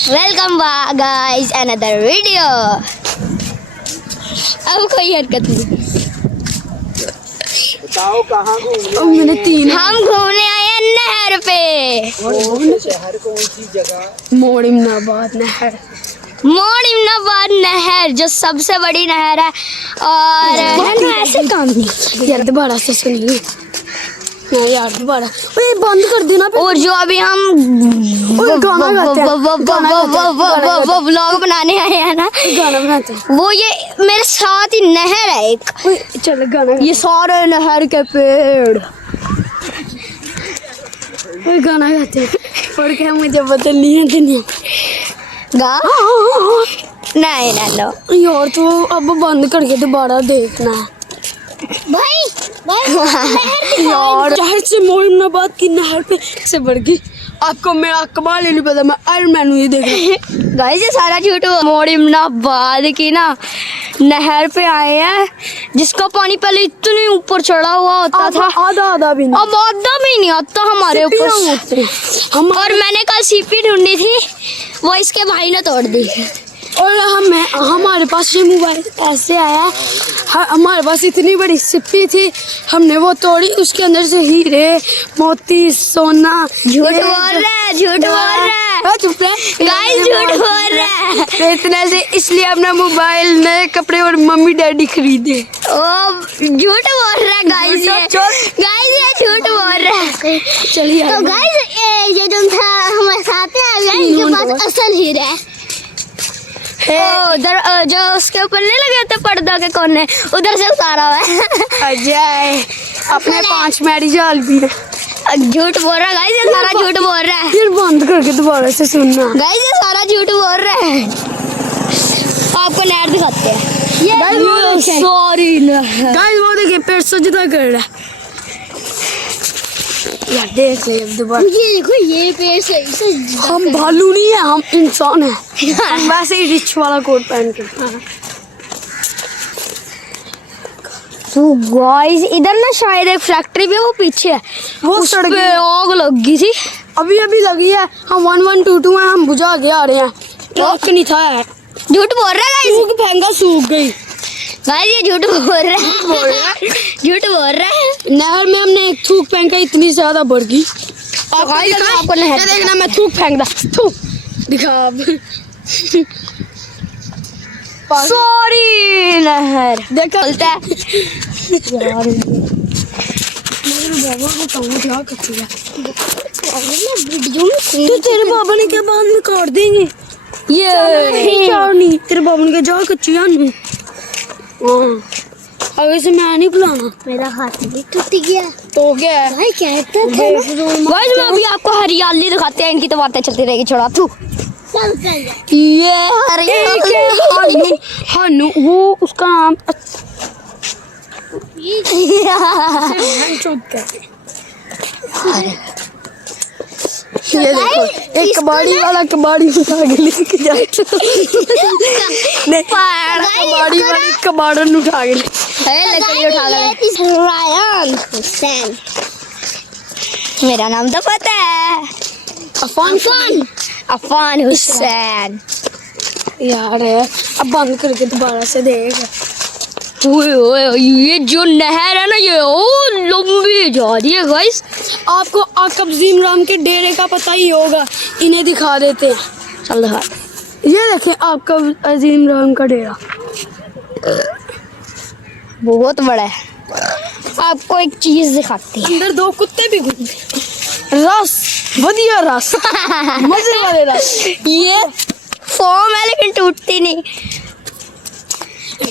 Welcome back guys another video. अब कोई हरकत नहीं। बताओ कहाँ घूमने? हम घूमने आए हैं नहर पे। शहर कौन सी जगह? मोड़िमनाबाद नहर। मोड़िमनाबाद नहर जो सबसे बड़ी नहर है। और ऐसे काम नहीं यार दोबारा से सुनिए ना यार, दोबारा ओए बंद कर देना। और जो अभी हम व्लॉग बनाने आए हैं ना, गाना बनाते हैं। वो ये मेरे साथ ही नहर है एक। चल गाना। ये सारे नहर के पेड़। ओए गाना गाते हैं। और क्या मुझे बदलनी है दुनिया। गा नहीं ना लो यार तो अब बंद करके दोबारा देखना है भाई। यार शहर से मोड़िमनाबाद की नहर पे से बढ़ गई। आपको मेरा कमाल ही नहीं पता, मैं आयरन मैन हूँ। ये देखो गाइस ये सारा झूठ। मोड़िमनाबाद की ना नहर पे आए हैं जिसका पानी पहले इतने ऊपर चढ़ा हुआ होता था, आधा भी नहीं। अब आधा भी नहीं आता हमारे ऊपर। हम और मैंने कल सीपी ढूंढी थी, वो इसके भाई ने तोड़ दी। और हमारे पास ये मोबाइल ऐसे आया, हमारे पास इतनी बड़ी सिप्पी थी, हमने वो तोड़ी, उसके अंदर से हीरे मोती सोना। झूठ बोल रहा है, झूठ बोल रहा है चुप रहे गाइस, झूठ बोल रहा है। इतने से इसलिए अपना मोबाइल, नए कपड़े और मम्मी डैडी खरीदे। ओ झूठ बोल रहा है गाइस, ये झूठ बोल रहा है। चलिए तो गाइस ये जो था हमारे साथ है, इनके पास असल हीरा है। उधर जो उसके ऊपर नहीं लगे थे पर्दा के कोने, उधर से उतारा हुआ है। अजय अपने 5 मैरिज हॉल भी है। झूठ बोल रहा है गाइस, ये सारा झूठ बोल रहा है। फिर बंद करके दोबारा से सुनना। गाइस ये सारा झूठ बोल रहा है। आपको नहर दिखाते हैं। सॉरी नहर। गाइस वो देखिए पेड़ सजदा कर रहा है। यार देख ले दोबारा। ये देखो ये पेड़ से हम भालू नहीं है, हम इंसान हैं। हम वैसे ही रिच वाला कोट पहन के। तो गाइस इधर ना शायद एक फैक्ट्री भी है, वो पीछे है। वो उस सड़ पे गई। आग लगी थी। अभी लगी है। हम 1122 में हम बुझा के आ रहे हैं। ट्रक नहीं था यार। झूठ बोल रहा है गाइस। सूख फेंका सूख गई। गाइस ये झूठ बोल रहा है, झूठ बोल रहा है। नहर में हमने एक थूक फेंका, इतनी ज्यादा बढ़ गई। आपको नहर देखना, मैं थूक फेंक थूक दिखा अब। सॉरी नहर देखा बोलता है। यार मेरे बाबा को काम क्या करती है। तो तेरे बाबा ने क्या बाद में काट देंगे। ये नहीं तेरे बाबा ने क्या जा कच्ची नहीं। आगे से मैं नहीं बुलाना। मेरा हाथ भी टूट गया। तो क्या है भाई क्या गाइस मैं अभी आपको हरियाली दिखाते हैं, इनकी तो बातें चलती रहेगी। छोड़ा तू ये हरियाली। हानू वो उसका नाम ये देखो एक कबाड़ी वाला कबाड़ी उठा के लेके जाए। नहीं कबाड़ी वाली कबाड़न उठा के लकड़ी उठा कर। रायन हुसैन मेरा नाम तो पता है। अफान हुसैन। यार अब बंद करके दोबारा से देख। ओए ये जो नहर है ना, ये लंबी जा रही है गाइस। आपको अजीम राम के डेरे का पता ही होगा, इन्हें दिखा देते हैं। चल दिखा। ये देखें आपका अजीम राम का डेरा बहुत बड़ा है। आपको एक चीज दिखाती है। अंदर 2 कुत्ते भी घूमते। रस बढ़िया रस मजे वाले रस। ये फॉर्म है लेकिन टूटती नहीं।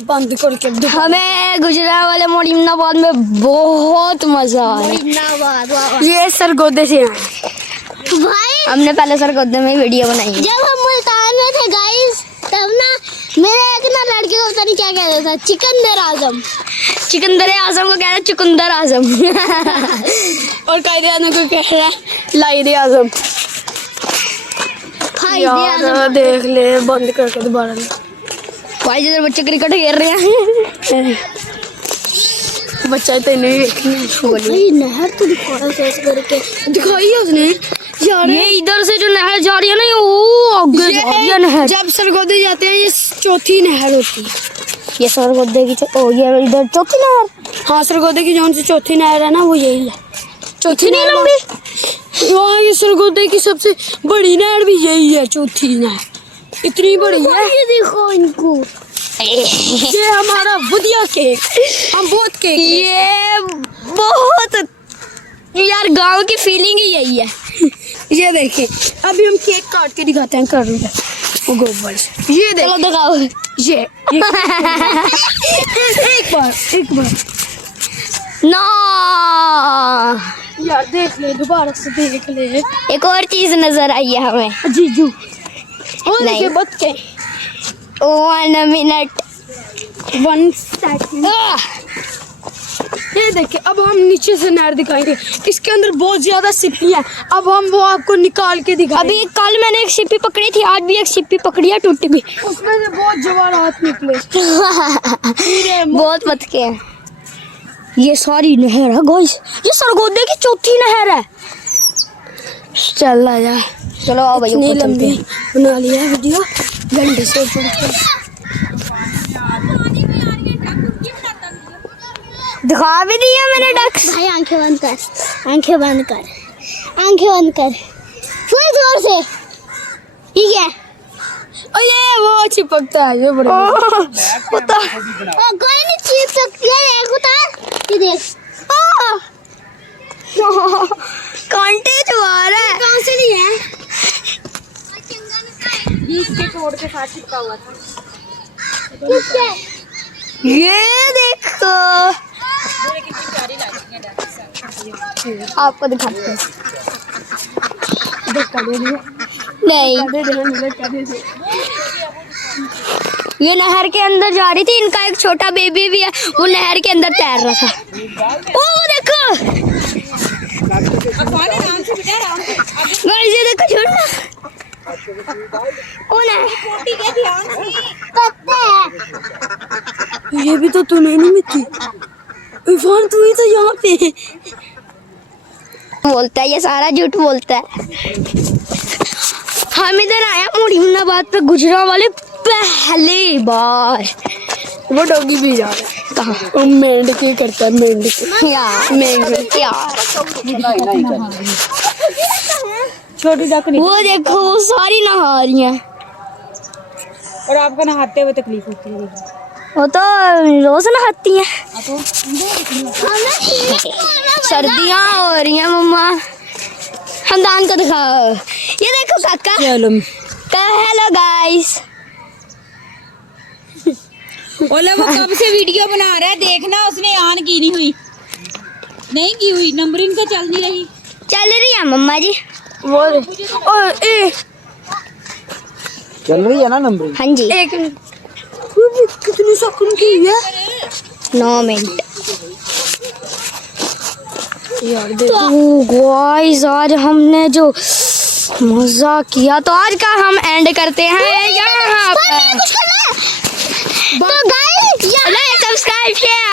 बंद करके हमें गुजरात मोड़िमनाबाद में बहुत मजा आया। ये सरगोदे से आए भाई। हमने पहले सरगोदे में वीडियो बनाई। जब हम मुल्तान में थे गाइस, तब ना मेरे एक ना लड़के को पता नहीं क्या कहता था, चिकंदर आजम। चिकंदर आजम को कहता है चुकंदर आजम। और कायदे आजम को कह रहा है लाइदे आजम। यार देख ले बंद करके दोबारा। भाई जिधर बच्चे क्रिकेट खेल रहे हैं। बच्चा तो नहीं भाई नहर तो दिखा करके दिखाई है उसने। यार ये इधर से जो नहर जा रही है ना, ये वो आगे ये नहर जब सरगोदे जाते हैं ये चौथी नहर होती है। ये सरगोदे की ओ ये इधर चौथी नहर हाँ सरगोदे की जौन सी चौथी नहर है ना वो यही है। चौथी इतनी नहर लंबी? वहाँ ये सरगोदे की सबसे बड़ी नहर भी यही है, चौथी नहर इतनी बड़ी है। ये देखो इनको ये हमारा बुधिया केक, हम बहुत केक ये बहुत यार गांव की फीलिंग ही यही है। ये देखिए अभी हम केक काट के दिखाते हैं कर वो गोबर से। ये चलो देखो दिखाओ ये एक बार ना यार देख ले दोबारा से देख ले। एक और चीज नजर आई है हमें। जीजू और नहीं। देखिए बच्चे 1 मिनट 1 सेकंड। ये देखिए अब हम नीचे से नहर दिखाएंगे, इसके अंदर बहुत ज्यादा सिप्पी है। अब हम वो आपको निकाल के दिखाएंगे। अभी कल मैंने एक सिप्पी पकड़ी थी, आज भी एक सिप्पी पकड़ी है, टूट भी उसमें से बहुत जवाहरात निकले। बहुत पतके हैं। ये सारी नहर है गाइस, ये सरगोदे की चौथी नहर है। चल आ जा, चलो आओ भाई इतनी ऊपर चलते लंबी हैं। बना लिया वीडियो घंटे से ऊपर। दिखा भी दिया मैंने डक्स। भाई आंखें बंद कर, आंखें बंद कर, आंखें बंद कर, फुल जोर से। ठीक है और ये वो चिपकता है ये बड़े पता कोई नहीं चीज सकती है। देखो तो ये देख कांटे चुआ रहा है। कहाँ से नहीं है। किससे? ये देखो आपको दिखाते हैं। नहीं ये नहर के अंदर जा रही थी, इनका एक छोटा बेबी भी है, वो नहर के अंदर तैर रहा था। ओ वो देखो गाइस, ये देखो छोड़ना ओ ना ये भी तो तुम्हें नहीं मिलती इरफान, तू ही तो यहाँ पे। बोलता है, ये सारा झूठ बोलता है। हम इधर आया मुरीनाबाद पे गुजरांवाले पहली बार। वो डॉगी भी जा रहा है कहाँ वो मेंढके करता है, मेंढके यार यार छोटी डकरी। वो देखो वो सारी नहा रही हैं। और आपको नहाते हुए तकलीफ होती है। वो तो रोज नहाती हैं। सर्दियाँ हो रही हैं मम्मा, हमदान को दिखाओ। ये देखो काका। Hello guys. ओला वो कब से वीडियो बना रहा है, देखना उसने ऑन की नहीं की हुई नंबरिंग तो चल नहीं रही। चल रही है मम्मा जी। वो और ए चल रही है ना नंबरिंग। हाँ जी एक कितनी सकून की है 9 मिनट। यार। तो गाइस आज हमने जो मजा किया, तो आज का हम एंड करते हैं यहाँ पर। तो गाइस सब्सक्राइब किया।